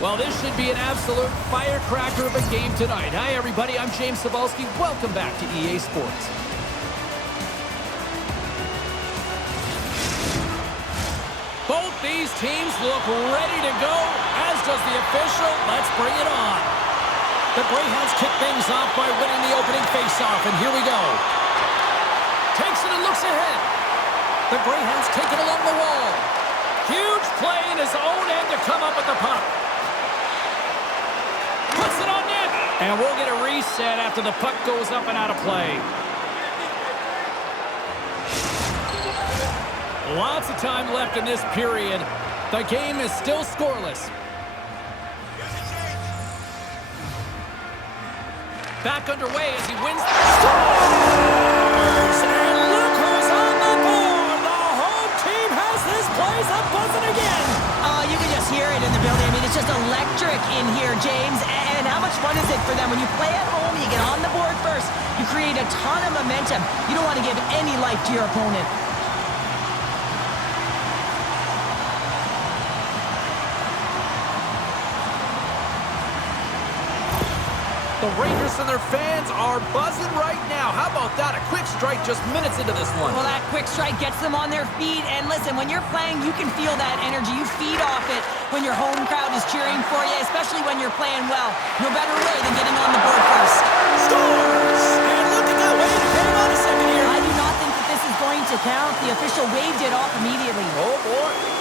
Well, this should be an absolute firecracker of a game tonight. Hi, everybody. I'm James Cebulski. Welcome back to EA Sports. Both these teams look ready to go, as does the official. Let's bring it on. The Greyhounds kick things off by winning the opening faceoff, and here we go. Takes it and looks ahead. The Greyhounds take it along the wall. Huge play in his own end to come up with the puck. Puts it on net. And we'll get a reset after the puck goes up and out of play. Lots of time left in this period. The game is still scoreless. Back underway as he wins. Scores! And look who's on the board! The home team has this place up buzzing again. You can just hear it in the building. I mean, it's just electric in here, James. And how much fun is it for them? When you play at home, you get on the board first. You create a ton of momentum. You don't want to give any life to your opponent. The Rangers and their fans are buzzing right now. How about that? A quick strike just minutes into this one. Well, that quick strike gets them on their feet. And listen, when you're playing, you can feel that energy. You feed off it when your home crowd is cheering for you, especially when you're playing well. No better way than getting on the board first. Scores! And look at that wave. Hang on a second here. I do not think that this is going to count. The official waved it off immediately. Oh, boy.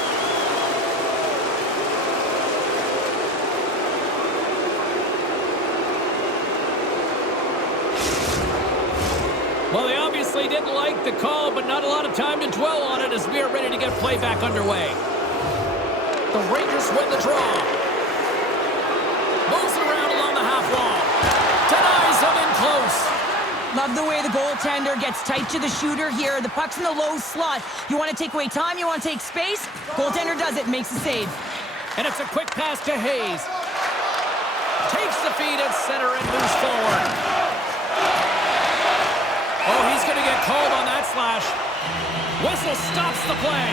Well, they obviously didn't like the call, but not a lot of time to dwell on it as we are ready to get play back underway. The Rangers win the draw. Moves around along the half wall. Denies him in close. Love the way the goaltender gets tight to the shooter here. The puck's in the low slot. You want to take away time, you want to take space. Goaltender does it, makes the save. And it's a quick pass to Hayes. Takes the feed at center and moves forward. Oh, he's going to get called on that slash. Whistle stops the play.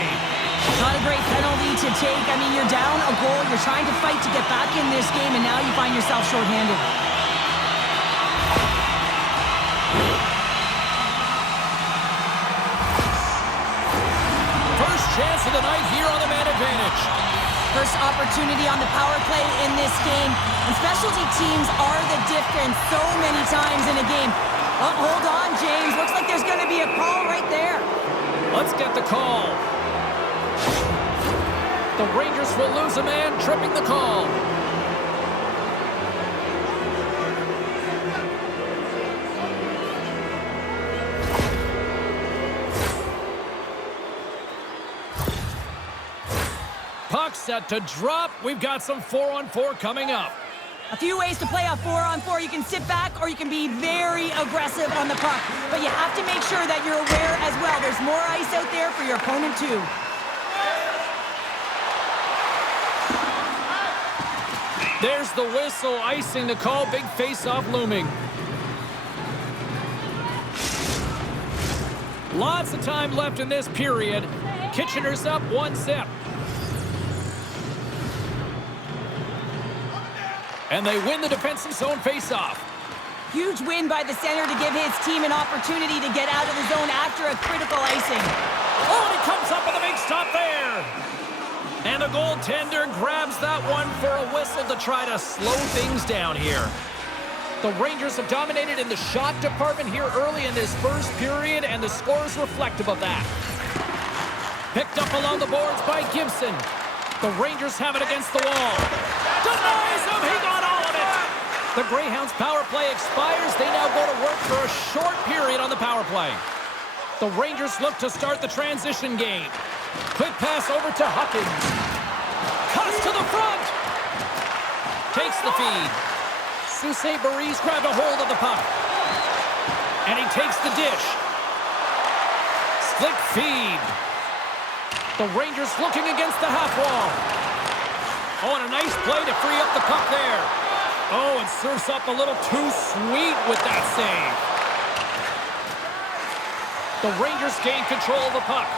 Not a great penalty to take. I mean, you're down a goal. You're trying to fight to get back in this game, and now you find yourself shorthanded. First chance of the night here on the man advantage. First opportunity on the power play in this game. And specialty teams are the difference so many times in a game. Oh, hold on, James. Looks like there's going to be a call right there. Let's get the call. The Rangers will lose a man, tripping the call. Puck set to drop. We've got some 4-on-4 coming up. A few ways to play a 4-on-4. You can sit back or you can be very aggressive on the puck. But you have to make sure that you're aware as well. There's more ice out there for your opponent too. There's the whistle, icing the call. Big face-off looming. Lots of time left in this period. Kitchener's up 1-0. And they win the defensive zone face-off. Huge win by the center to give his team an opportunity to get out of the zone after a critical icing. Oh, and he comes up with a big stop there. And the goaltender grabs that one for a whistle to try to slow things down here. The Rangers have dominated in the shot department here early in this first period, and the score is reflective of that. Picked up along the boards by Gibson. The Rangers have it against the wall. Denies him. He got all of it. The Greyhounds' power play expires. They now go to work for a short period on the power play. The Rangers look to start the transition game. Quick pass over to Huckins. Cuts to the front. Takes the feed. Schüsse grabbed a hold of the puck. And he takes the dish. Slick feed. The Rangers looking against the half wall. Oh, and a nice play to free up the puck there. Oh, and surfs up a little too sweet with that save. The Rangers gain control of the puck.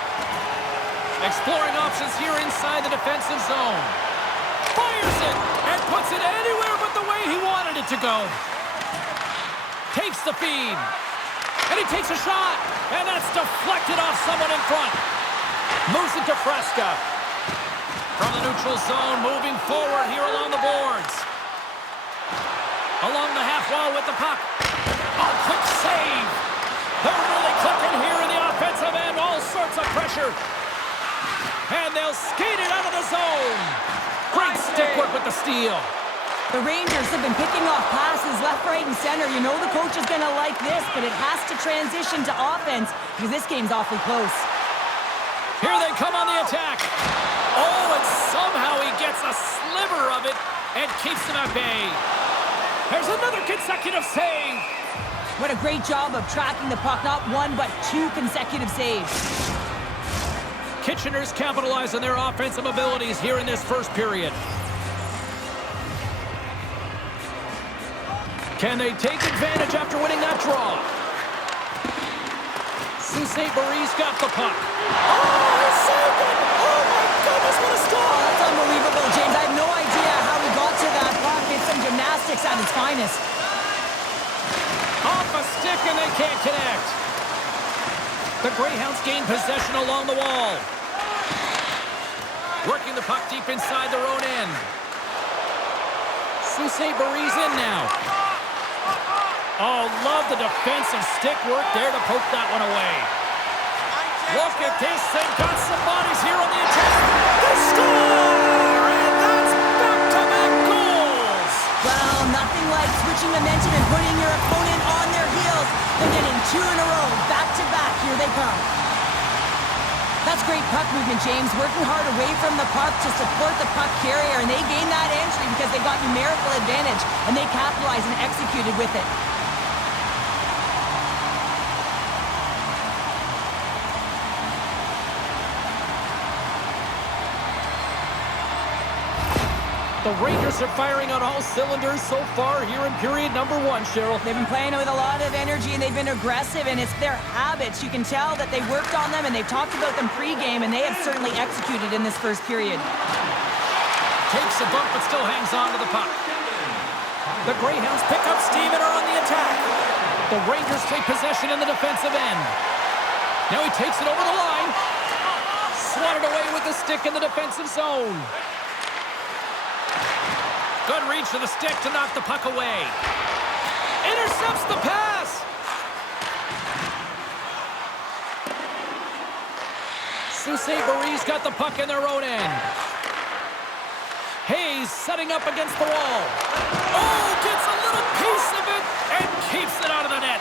Exploring options here inside the defensive zone. Fires it, and Puts it anywhere but the way he wanted it to go. Takes the feed. And he takes a shot. And that's deflected off someone in front. Moves it to Fresca. From the neutral zone, moving forward here along the boards. Along the half wall with the puck. Oh, quick save. They're really clicking here in the offensive end. All sorts of pressure. And they'll skate it out of the zone. Great stick work with the steal. The Rangers have been picking off passes left, right, and center. You know the coach is going to like this, but it has to transition to offense because this game's awfully close. Here they come on the attack. Oh, and somehow he gets a sliver of it and keeps them at bay. There's another consecutive save. What a great job of tracking the puck. Not one, but two consecutive saves. Kitchener's capitalize on their offensive abilities here in this first period. Can they take advantage after winning that draw? Sault Ste. got the puck. Oh, he saved it! Oh my goodness, what a stop! Oh, that's unbelievable, James. I have no idea how he got to that puck. It's some gymnastics at its finest. Off a stick and they can't connect. The Greyhounds gain possession along the wall. Working the puck deep inside their own end. Sault Ste. in now. Oh, love the defensive stick work there to poke that one away. Look at this. They've got some bodies here on the attack. They score! And that's back-to-back goals. Well, nothing like switching momentum and putting your opponent on their heels. They're getting two in a row. Back-to-back. Here they come. That's great puck movement, James. Working hard away from the puck to support the puck carrier, and they gain that entry because they got numerical advantage, and they capitalized and executed with it. The Rangers are firing on all cylinders so far here in period number one, Cheryl. They've been playing with a lot of energy, and they've been aggressive, and it's their habits. You can tell that they worked on them, and they've talked about them pregame, and they have certainly executed in this first period. Takes a bump, but still hangs on to the puck. The Greyhounds pick up steam and are on the attack. The Rangers take possession in the defensive end. Now he takes it over the line. Swatted away with the stick in the defensive zone. Good reach to the stick to knock the puck away. Intercepts the pass. Sault Ste. got the puck in their own end. Hayes setting up against the wall. Oh, gets a little piece of it and keeps it out of the net.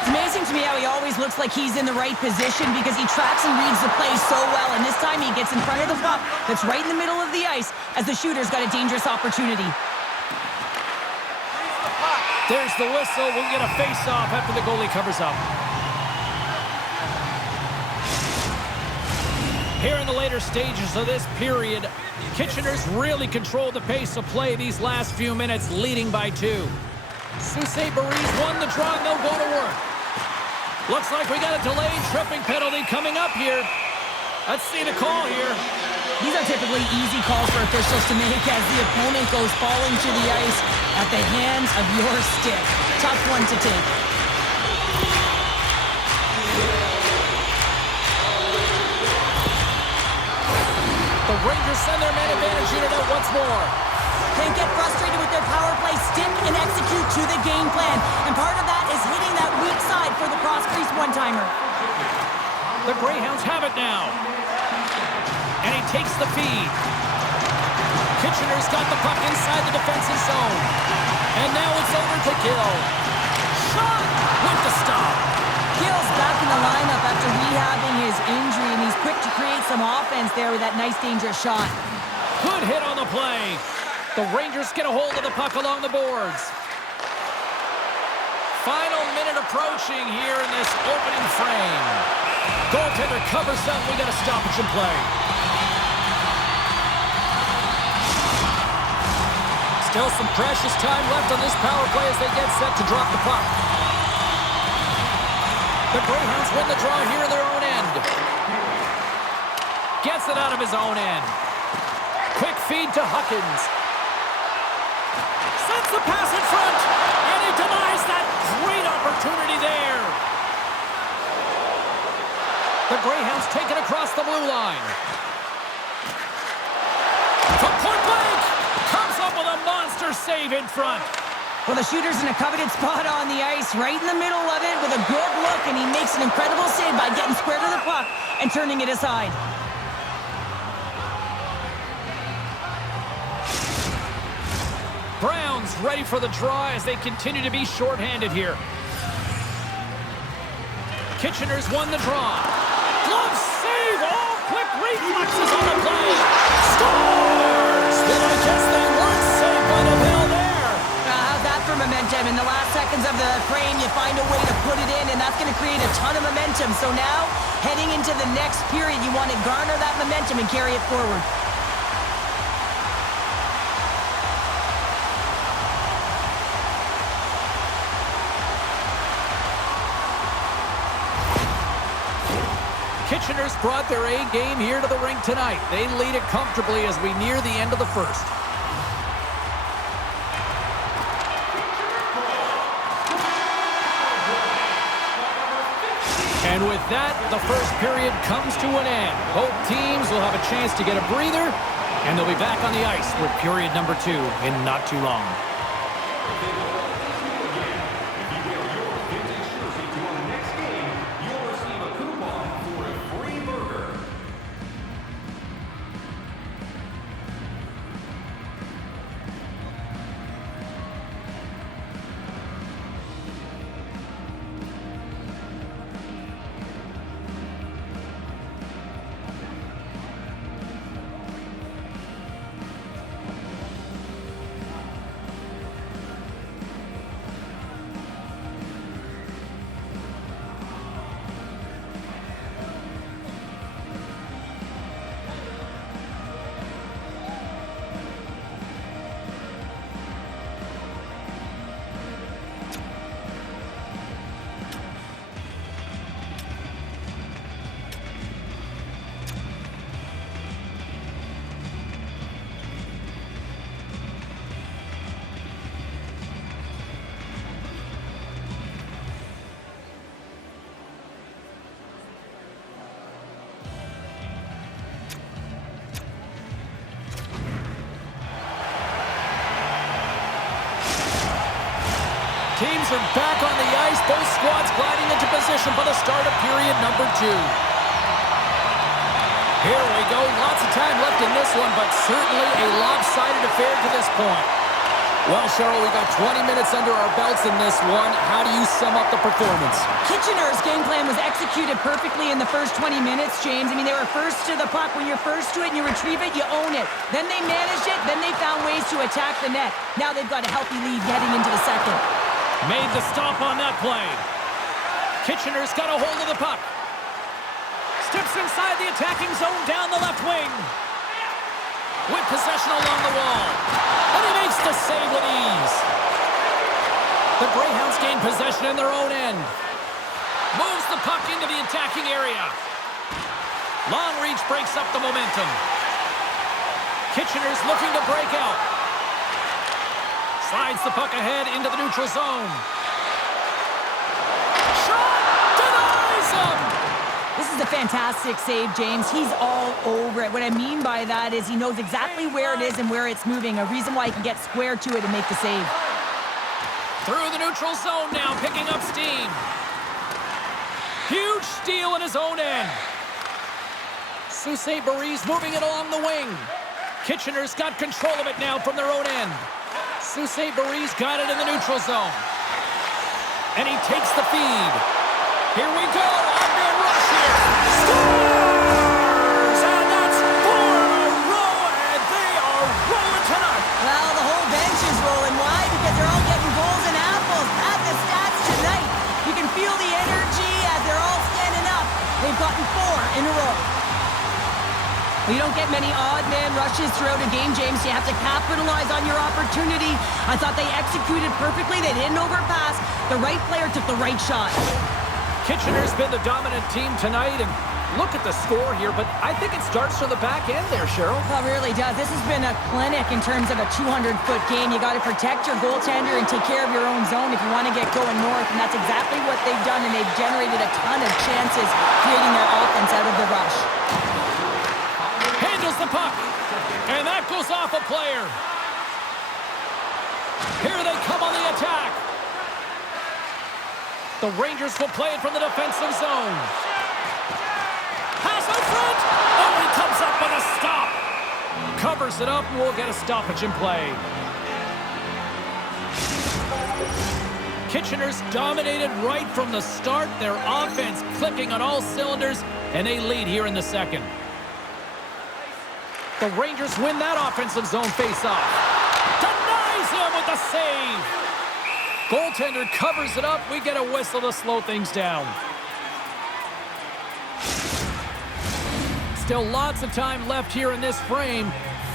It's amazing to me how he always looks like he's in the right position because he tracks and reads the play so well, and this time he gets in front of the puck that's right in the middle of the ice as the shooter's got a dangerous opportunity. There's the whistle. We'll get a face-off after the goalie covers up. Here in the later stages of this period, Kitchener's really controlled the pace of play these last few minutes, leading by 2. Sault Ste. won the draw, and they'll go to work. Looks like we got a delayed tripping penalty coming up here. Let's see the call here. These are typically easy calls for officials to make as the opponent goes falling to the ice at the hands of your stick. Tough one to take. The Rangers send their man advantage unit out once more. Can't get frustrated with their power play. Stick and execute to the game plan. And part of that is hitting that weak side for the cross-crease one-timer. The Greyhounds have it now. And he takes the feed. Kitchener's got the puck inside the defensive zone. And now it's over to Gill. Shot with the stop. Gill's back in the lineup after rehabbing his injury, and he's quick to create some offense there with that nice, dangerous shot. Good hit on the play. The Rangers get a hold of the puck along the boards. Final minute approaching here in this opening frame. Goaltender covers up. We got a stoppage in play. Still some precious time left on this power play as they get set to drop the puck. The Greyhounds win the draw here in their own end. Gets it out of his own end. Quick feed to Huckins. Sends the pass in front. And he denies that great opportunity there. The Greyhounds take it across the blue line. From point blank. Comes up with a monster save in front. Well, the shooter's in a coveted spot on the ice, right in the middle of it with a good look, and he makes an incredible save by getting square to the puck and turning it aside. Browns ready for the draw as they continue to be shorthanded here. Kitchener's won the draw. Glove save! Oh, quick reflexes on the play. Scores! Well, I guess they weren't saved by the bell there. How's that for momentum? In the last seconds of the frame, you find a way to put it in, and that's going to create a ton of momentum. So now, heading into the next period, you want to garner that momentum and carry it forward. Kitchener's brought their A game here to the rink tonight. They lead it comfortably as we near the end of the first. And with that, the first period comes to an end. Both teams will have a chance to get a breather, and they'll be back on the ice with period number 2 in not too long. Teams are back on the ice. Both squads gliding into position for the start of period number 2. Here we go. Lots of time left in this one, but certainly a lopsided affair to this point. Well, Cheryl, we got 20 minutes under our belts in this one. How do you sum up the performance? Kitchener's game plan was executed perfectly in the first 20 minutes, James. I mean, they were first to the puck. When you're first to it and you retrieve it, you own it. Then they managed it. Then they found ways to attack the net. Now they've got a healthy lead heading into the second. Made the stop on that play. Kitchener's got a hold of the puck. Steps inside the attacking zone down the left wing. With possession along the wall. And he makes the save with ease. The Greyhounds gain possession in their own end. Moves the puck into the attacking area. Long reach breaks up the momentum. Kitchener's looking to break out. Slides the puck ahead into the neutral zone. Shot! Denies him! This is a fantastic save, James. He's all over it. What I mean by that is he knows exactly where it is and where it's moving. A reason why he can get square to it and make the save. Through the neutral zone now, picking up steam. Huge steal in his own end. Sault Ste. moving it along the wing. Kitchener's got control of it now from their own end. Sault Ste. got it in the neutral zone. And he takes the feed. Here we go. On-man rush here. Scores! And that's 4 in a row, and they are rolling tonight. Well, the whole bench is rolling. Why? Because they're all getting goals and apples. At the stats tonight. You can feel the energy as they're all standing up. They've gotten 4 in a row. You don't get many odd man rushes throughout a game, James. You have to capitalize on your opportunity. I thought they executed perfectly. They didn't overpass. The right player took the right shot. Kitchener's been the dominant team tonight, and Look at the score here, but I think it starts from the back end there, Cheryl. Well, it really does. This has been a clinic in terms of a 200-foot game. You got to protect your goaltender and take care of your own zone if you want to get going north, and that's exactly what they've done, and they've generated a ton of chances creating their offense out of the rush. Handles the puck, and that goes off a player. Here they come on the attack. The Rangers will play it from the defensive zone. Pass in front. Oh, he comes up with a stop. Covers it up, and we'll get a stoppage in play. Kitchener's dominated right from the start. Their offense clicking on all cylinders, and they lead here in the second. The Rangers win that offensive zone faceoff. Denies him with the save. Goaltender covers it up. We get a whistle to slow things down. Still lots of time left here in this frame.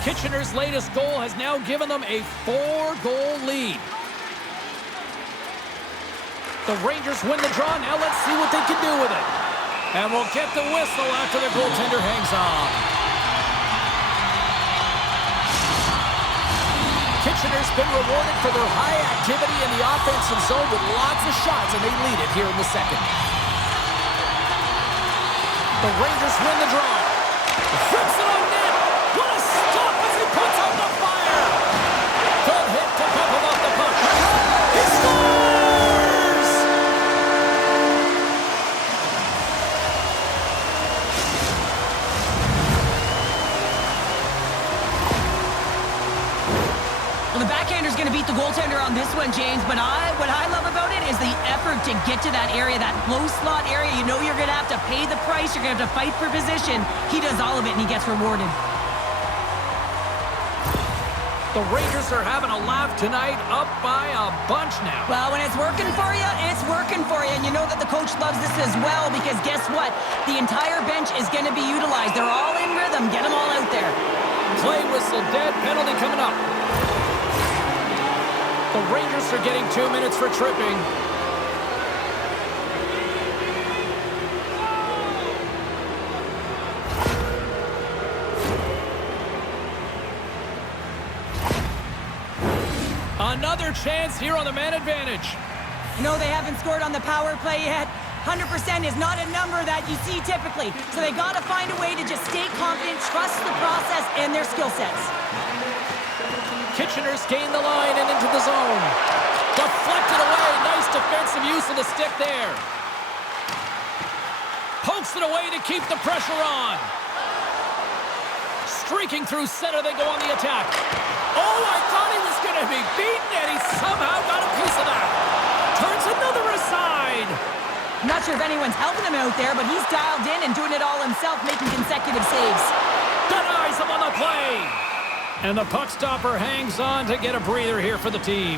Kitchener's latest goal has now given them a 4-goal lead. The Rangers win the draw. Now let's see what they can do with it. And we'll get the whistle after the goaltender hangs on. Kitchener's been rewarded for their high activity in the offensive zone with lots of shots, and they lead it here in the second. The Rangers win the draw. Flips it on net. What a stop as he puts out the fire. Good hit to pump him off the puck. He scores! Well, the backhander's going to beat the goaltender on this one, James, but what I love about it is the effort to get to that area, that low slot area. You know you're going to have to pay the price. You're going to have to fight for position. He does all of it, and he gets rewarded. The Rangers are having a laugh tonight, up by a bunch now. Well, when it's working for you, it's working for you. And you know that the coach loves this as well because guess what? The entire bench is going to be utilized. They're all in rhythm. Get them all out there. Play whistle dead. Penalty coming up. The Rangers are getting 2 minutes for tripping. Another chance here on the man advantage. You know they haven't scored on the power play yet. 100% is not a number that you see typically. So they got to find a way to just stay confident, trust the process and their skill sets. Kitchener's gained the line and into the zone. Deflected away. Nice defensive use of the stick there. Pokes it away to keep the pressure on. Streaking through center, they go on the attack. Oh, I thought he was going to be beaten, and he somehow got a piece of that. Turns another aside. I'm not sure if anyone's helping him out there, but he's dialed in and doing it all himself, making consecutive saves. Denies him on the play. And the puck stopper hangs on to get a breather here for the team.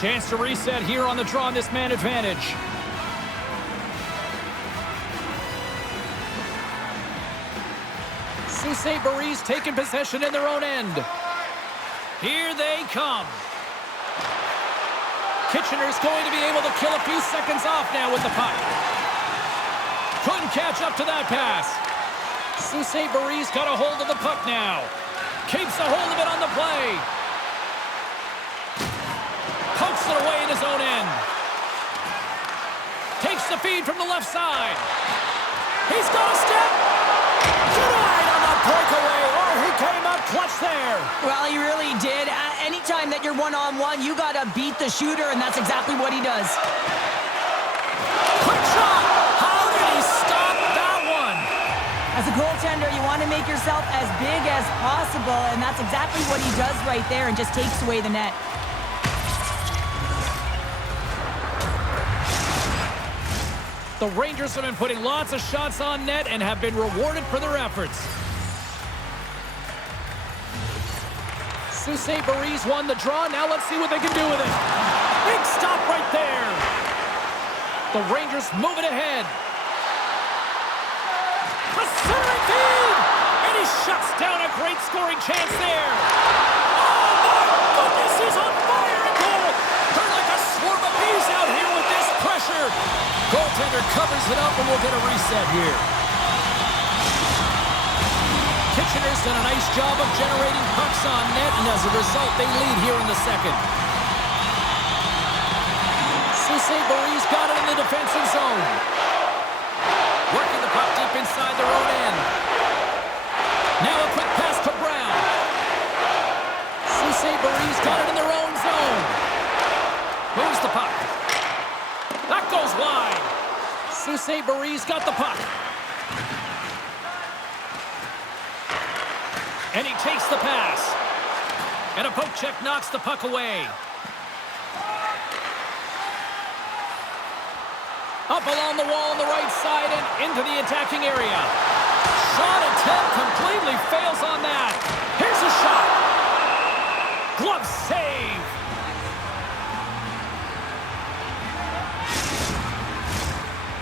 Chance to reset here on the draw on this man advantage. Sault Ste. taking possession in their own end. Here they come. Kitchener's going to be able to kill a few seconds off now with the puck. Couldn't catch up to that pass. Sault Ste. got a hold of the puck now. Keeps a hold of it on the play. Pokes it away in his own end. Takes the feed from the left side. He's got a step. Denied on the breakaway. Oh, he came up clutch there. Well, he really did. Anytime that you're one-on-one, you got to beat the shooter, and that's exactly what he does. Quick shot. How did he stop that one? As a goaltender, you want to make yourself as big as possible, and that's exactly what he does right there and just takes away the net. The Rangers have been putting lots of shots on net and have been rewarded for their efforts. Sault Ste. won the draw. Now let's see what they can do with it. Big stop right there. The Rangers move it ahead. A centering feed! And he shuts down a great scoring chance there. Oh, my goodness, he's on fire in goal. They're like a swarm of bees out here with this pressure. Goaltender goaltender covers it up, and we'll get a reset here. Kitchener's done a nice job of generating pucks on net, and as a result, they lead here in the second. Sault Ste's got it in the defensive zone. Working the puck deep inside their own end. Now a quick pass to Brown. Sault Ste's got it in their own zone. Moves the puck. That goes wide. Sault Ste's got the puck. And he takes the pass. And a poke check knocks the puck away. Up along the wall on the right side and into the attacking area. Shot attempt completely fails on that. Here's a shot. Glove save.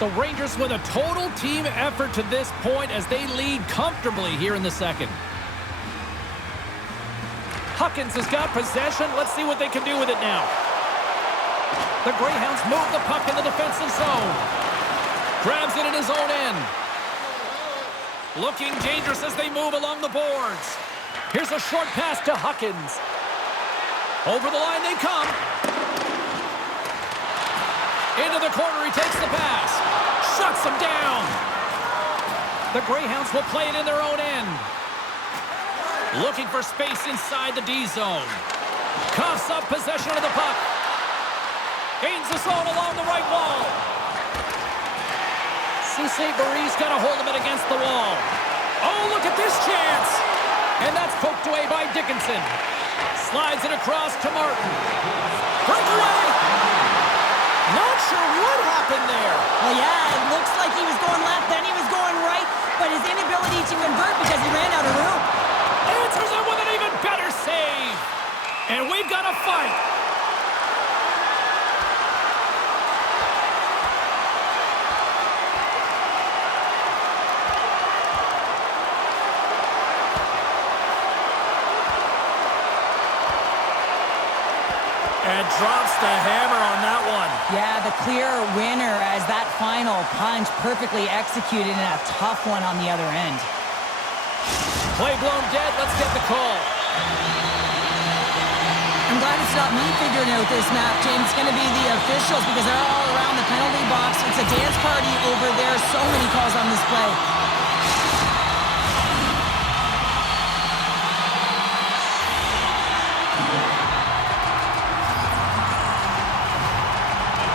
The Rangers with a total team effort to this point as they lead comfortably here in the second. Huckins has got possession. Let's see what they can do with it now. The Greyhounds move the puck in the defensive zone. Grabs it in his own end. Looking dangerous as they move along the boards. Here's a short pass to Huckins. Over the line they come. Into the corner, he takes the pass. Shuts him down. The Greyhounds will play it in their own end. Looking for space inside the D zone. Coughs up possession of the puck. Gains the zone along the right wall. Sault Ste's got a hold of it against the wall. Oh, look at this chance. And that's poked away by Dickinson. Slides it across to Martin. Breakaway. Not sure what happened there. Well, yeah, it looks like he was going left, then he was going right, but his inability to convert because he ran out of room. Answers it with an even better save. And we've got a fight. And drops the hammer on that one. Yeah, the clear winner as that final punch perfectly executed and a tough one on the other end. Play blown dead. Let's get the call. I'm glad it's not me figuring out this map, James. It's going to be the officials because they're all around the penalty box. It's a dance party over there. So many calls on this play.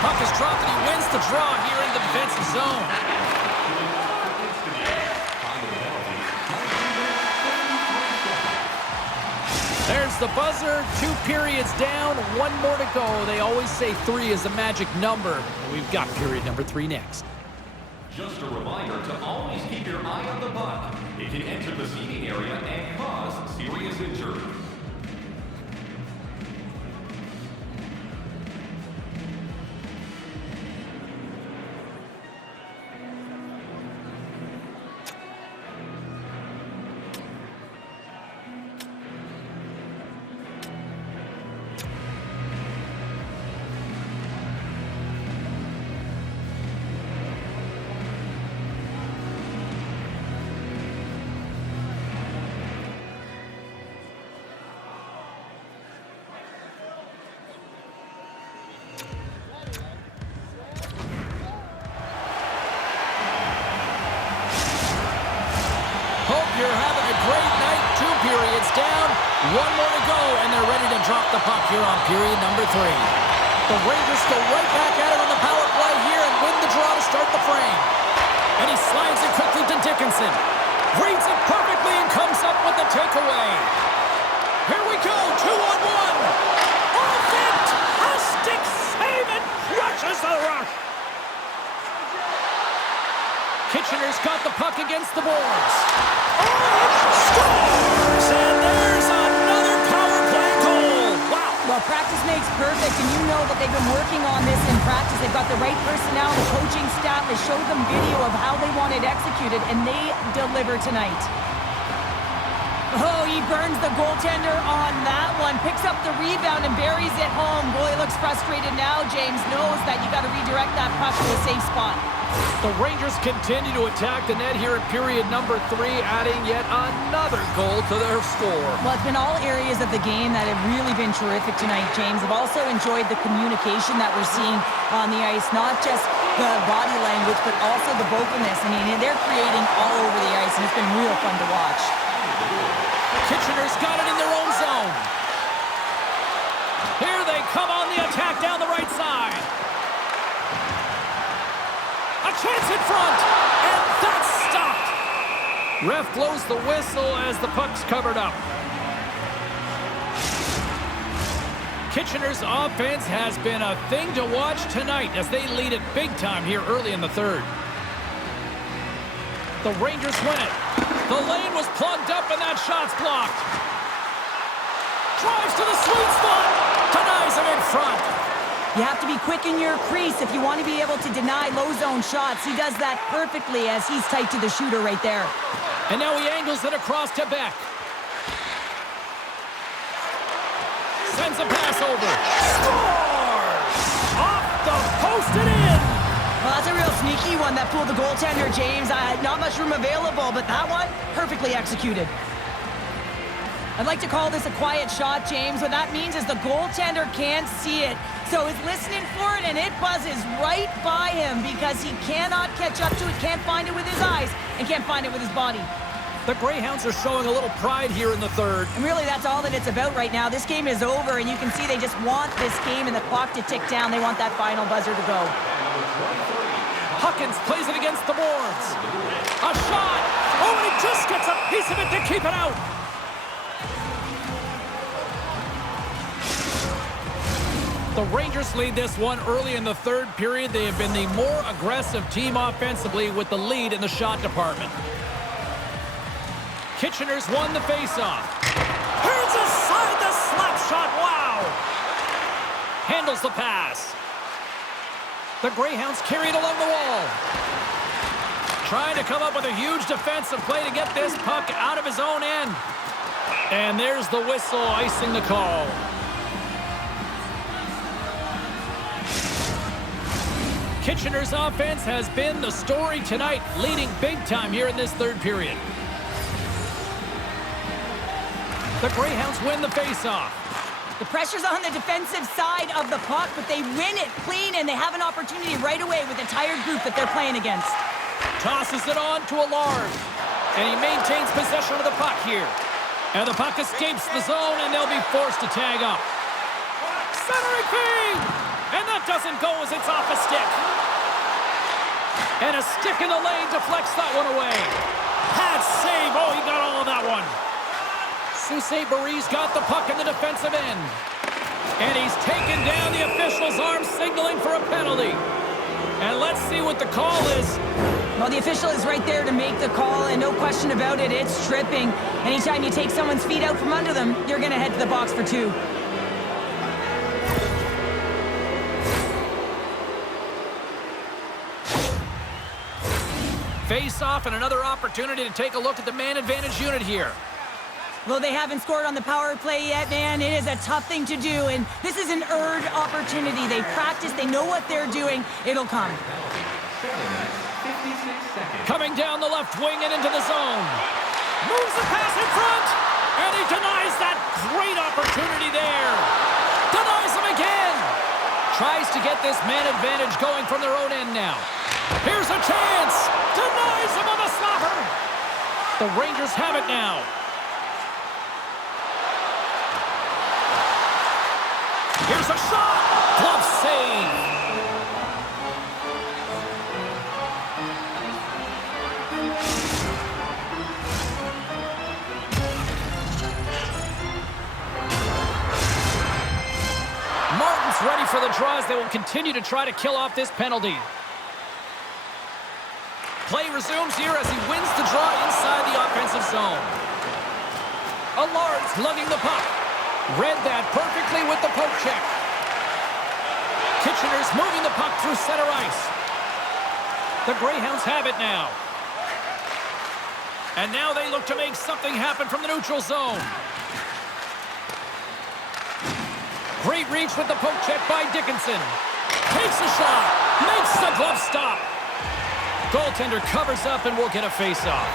Puck is dropped and he wins the draw here in the defensive zone. There's the buzzer. 2 periods down, 1 more to go. They always say 3 is a magic number. We've got period number 3 next. Just a reminder to always keep your eye on the puck. It can enter the seating area and cause serious injury. You're having a great night. 2 periods down, 1 more to go, and they're ready to drop the puck here on period number 3. The Rangers go right back at it on the power play here and win the draw to start the frame. And he slides it quickly to Dickinson. Reads it perfectly and comes up with the takeaway. Here we go, 2-on-1. A fantastic save and crushes the rush. Kitchener's got the puck against the boards. Scores! And there's another power play goal. Wow. Well, practice makes perfect, and you know that they've been working on this in practice. They've got the right personnel, the coaching staff. They showed them video of how they want it executed, and they deliver tonight. Oh, he burns the goaltender on that one. Picks up the rebound and buries it home. Goalie looks frustrated now. James knows that you got to redirect that puck to a safe spot. The Rangers continue to attack the net here in period number 3, adding yet another goal to their score. Well, it's been all areas of the game that have really been terrific tonight, James. I've also enjoyed the communication that we're seeing on the ice, not just the body language, but also the vocalness. I mean, they're creating all over the ice, and it's been real fun to watch. Kitchener's got it in their own zone. Here they come on the attack down the right side. A chance in front, and that's stopped. Ref blows the whistle as the puck's covered up. Kitchener's offense has been a thing to watch tonight as they lead it big time here early in the third. The Rangers win it. The lane was plugged up and that shot's blocked. Drives to the sweet spot. Denies him in front. You have to be quick in your crease if you want to be able to deny low zone shots. He does that perfectly as he's tight to the shooter right there. And now he angles it across to Beck. Sends a pass over. Scores! Off the post and in! Well, that's a real sneaky one that pulled the goaltender, James. Not much room available, but that one, perfectly executed. I'd like to call this a quiet shot, James. What that means is the goaltender can't see it. So he's listening for it, and it buzzes right by him because he cannot catch up to it, can't find it with his eyes, and can't find it with his body. The Greyhounds are showing a little pride here in the third. And really, that's all that it's about right now. This game is over, and you can see they just want this game and the clock to tick down. They want that final buzzer to go. Huckins plays it against the boards. A shot! Oh, and he just gets a piece of it to keep it out. The Rangers lead this one early in the third period. They have been the more aggressive team offensively with the lead in the shot department. Kitchener's won the faceoff. Turns aside the slap shot. Wow! Handles the pass. The Greyhounds carry it along the wall. Trying to come up with a huge defensive play to get this puck out of his own end. And there's the whistle icing the call. Kitchener's offense has been the story tonight, leading big time here in this third period. The Greyhounds win the faceoff. The pressure's on the defensive side of the puck, but they win it clean, and they have an opportunity right away with the tired group that they're playing against. Tosses it on to Allard, and he maintains possession of the puck here. And the puck escapes the zone, and they'll be forced to tag up. Centering feed! And that doesn't go as it's off a stick. And a stick in the lane deflects that one away. Pad save. Oh, he got all of that one. Schüsse got the puck in the defensive end. And he's taken down the official's arm, signaling for a penalty. And let's see what the call is. Well, the official is right there to make the call, and no question about it, it's tripping. Anytime you take someone's feet out from under them, you're going to head to the box for two. Face-off and another opportunity to take a look at the man advantage unit here. Though they haven't scored on the power play yet, man, it is a tough thing to do, and this is an earned opportunity. They practice, they know what they're doing. It'll come. Coming down the left wing and into the zone. Moves the pass in front, and he denies that great opportunity there. Denies him again. Tries to get this man advantage going from their own end now. Here's a chance. Denies him on the stopper. The Rangers have it now. Here's a shot. Glove save. Martin's ready for the draws. They will continue to try to kill off this penalty. Play resumes here as he wins the draw inside the offensive zone. Allard's lugging the puck. Read that perfectly with the poke check. Kitchener's moving the puck through center ice. The Greyhounds have it now. And now they look to make something happen from the neutral zone. Great reach with the poke check by Dickinson. Takes a shot. Makes the glove stop. Goaltender covers up and will get a face-off.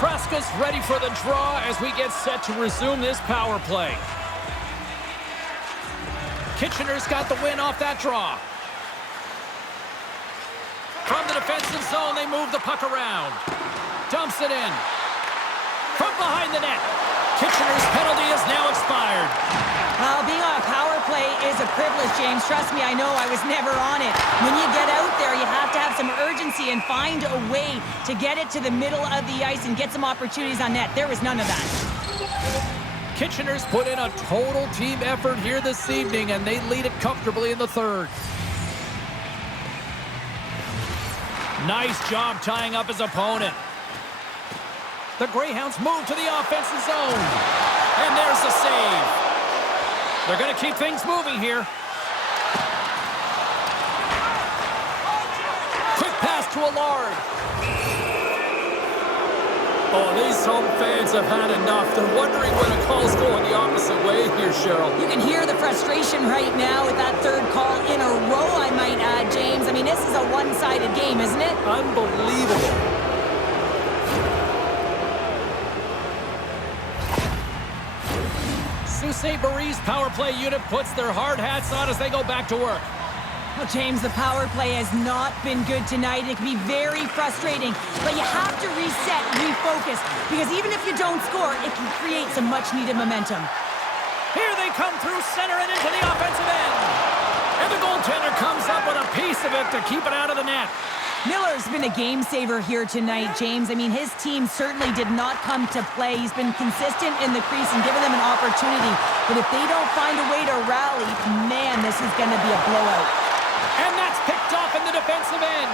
Kreska's ready for the draw as we get set to resume this power play. Kitchener's got the win off that draw. From the defensive zone, they move the puck around. Dumps it in. From behind the net. Kitchener's penalty is now expired. Well, being on a power play is a privilege, James. Trust me, I know I was never on it. When you get out there, you have to have some urgency and find a way to get it to the middle of the ice and get some opportunities on net. There was none of that. Kitchener's put in a total team effort here this evening, and they lead it comfortably in the third. Nice job tying up his opponent. The Greyhounds move to the offensive zone. And there's the save. They're going to keep things moving here. Quick pass to Allard. Oh, these home fans have had enough. They're wondering when a call's going the opposite way here, Cheryl. You can hear the frustration right now with that third call in a row, I might add, James. I mean, this is a one-sided game, isn't it? Unbelievable. Sault Ste. Power play unit puts their hard hats on as they go back to work. Well, James, the power play has not been good tonight. It can be very frustrating, but you have to reset, refocus, because even if you don't score, it can create some much-needed momentum. Here they come through center and into the offensive end. And the goaltender comes up with a piece of it to keep it out of the net. Miller's been a game saver here tonight, James. I mean, his team certainly did not come to play. He's been consistent in the crease and given them an opportunity. But if they don't find a way to rally, man, this is going to be a blowout. And that's picked off in the defensive end.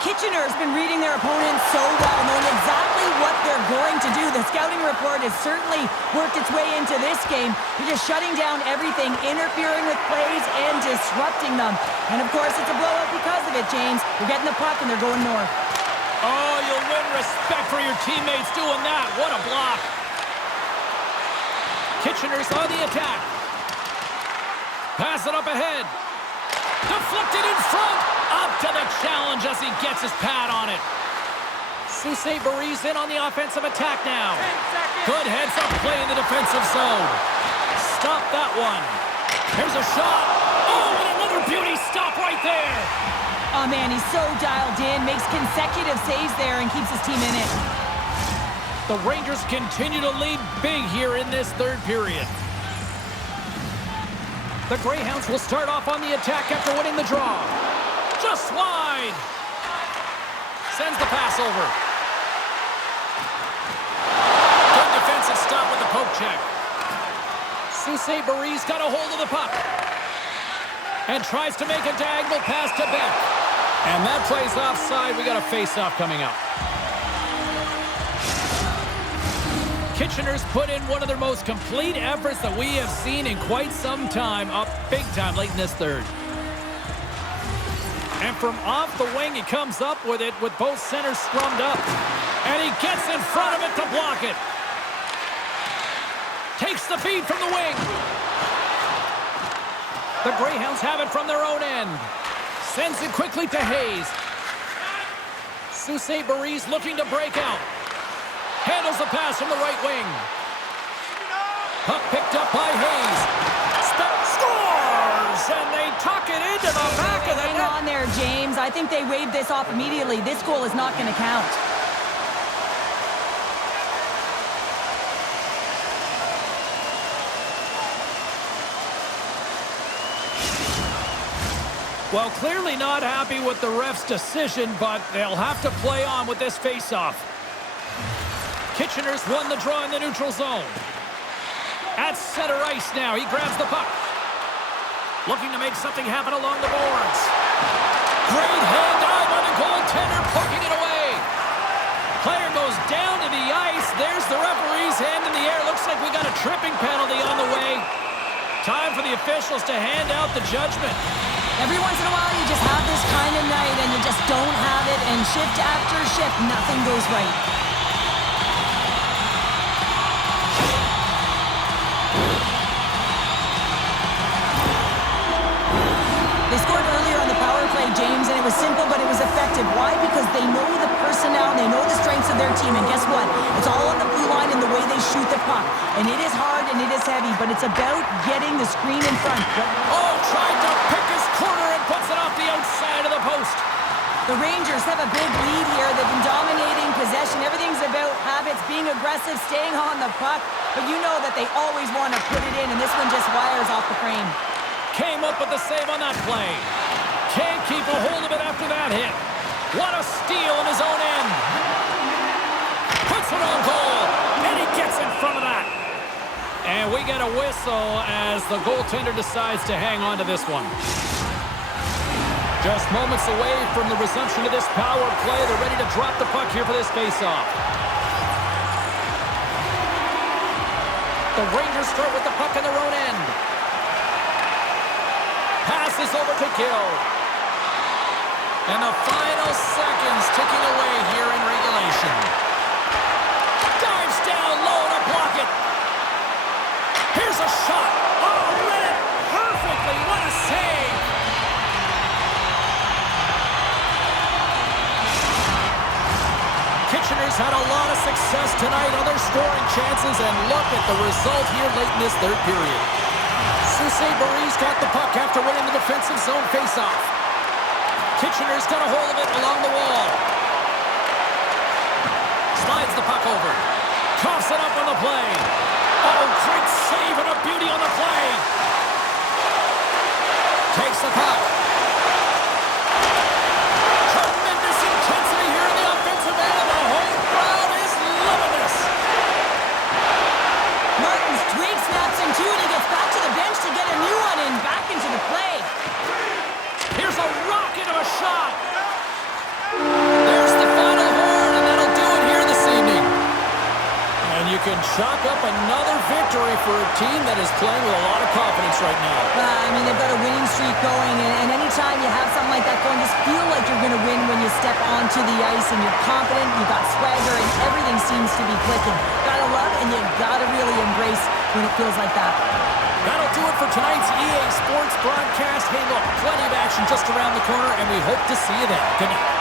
Kitchener's been reading their opponents so well, knowing exactly what they're going to do. The scouting report has certainly worked its way into this game. They're just shutting down everything, interfering with plays, and disrupting them. And, of course, it's a blowout because of it, James. They're getting the puck, and they're going north. Oh, you'll win respect for your teammates doing that. What a block. Kitchener's on the attack. Pass it up ahead. Deflected in front. Up to the challenge as he gets his pad on it. Sault Ste. in on the offensive attack now. Good heads-up play in the defensive zone. Stop that one. Here's a shot. Oh, and another beauty stop right there. Oh, man, he's so dialed in, makes consecutive saves there, and keeps his team in it. The Rangers continue to lead big here in this third period. The Greyhounds will start off on the attack after winning the draw. Just wide. Sends the pass over. Good defensive stop with the poke check. Sault Ste. got a hold of the puck. And tries to make a diagonal pass to Beck. And that plays offside. We got a face-off coming up. Kitchener's put in one of their most complete efforts that we have seen in quite some time, up big time late in this third. And from off the wing, he comes up with it with both centers scrummed up. And he gets in front of it to block it. Takes the feed from the wing. The Greyhounds have it from their own end. Sends it quickly to Hayes. Sault Ste. looking to break out. Handles the pass from the right wing. Puck picked up by Hayes. Scores! And they tuck it into the back of the net. Hang on there, James. I think they waved this off immediately. This goal is not going to count. Well, clearly not happy with the ref's decision, but they'll have to play on with this face-off. Kitchener's won the draw in the neutral zone. At center ice now, he grabs the puck. Looking to make something happen along the boards. Great hand dive by the goaltender, poking it away. Player goes down to the ice. There's the referee's hand in the air. Looks like we got a tripping penalty on the way. Time for the officials to hand out the judgment. Every once in a while, you just have this kind of night and you just don't have it, and shift after shift, nothing goes right. They scored earlier on the power play, James, and it was simple, but it was effective. Why? Because they know the personnel, they know the strengths of their team, and guess what? It's all on the blue line in the way they shoot the puck. And it is hard and it is heavy, but it's about getting the screen in front. Oh, tried to pick his corner and puts it off the outside of the post. The Rangers have a big lead here. They've been dominating possession. Everything's about habits, being aggressive, staying on the puck. But you know that they always want to put it in, and this one just wires off the frame. Came up with the save on that play. Can't keep a hold of it after that hit. What a steal in his own end. Puts it on goal, and he gets in front of that. And we get a whistle as the goaltender decides to hang on to this one. Just moments away from the resumption of this power play. They're ready to drop the puck here for this faceoff. The Rangers start with the puck in their own end. Passes over to Gill. And the final seconds ticking away here in regulation. Dives down low to block it. Here's a shot. Oh, read it perfectly. What a save. Kitchener's had a lot of success tonight on their scoring chances, and look at the result here late in this third period. Schüsse got the puck after winning the defensive zone faceoff. Kitchener's got a hold of it along the wall. Slides the puck over. Coughs it up on the play. Oh, great save and a beauty on the play. Takes the puck. Tremendous intensity here in the offensive end, and the whole crowd is loving this. Martin's twig snaps in two, and he gets back to the bench to get a new one in, back into the play. Here's a rocket of a shot. There's the final horn, and that'll do it here this evening. And you can chalk up another victory for a team that is playing with a lot of confidence right now. I mean, they've got a winning streak going, and anytime you have something like that going, just feel like you're going to win when you step onto the ice, and you're confident, you've got swagger, and everything seems to be clicking. Gotta love, and you gotta really embrace when it feels like that. That'll do it for tonight's EA Sports broadcast. Hey, look, plenty of action just around the corner, and we hope to see you then. Good night.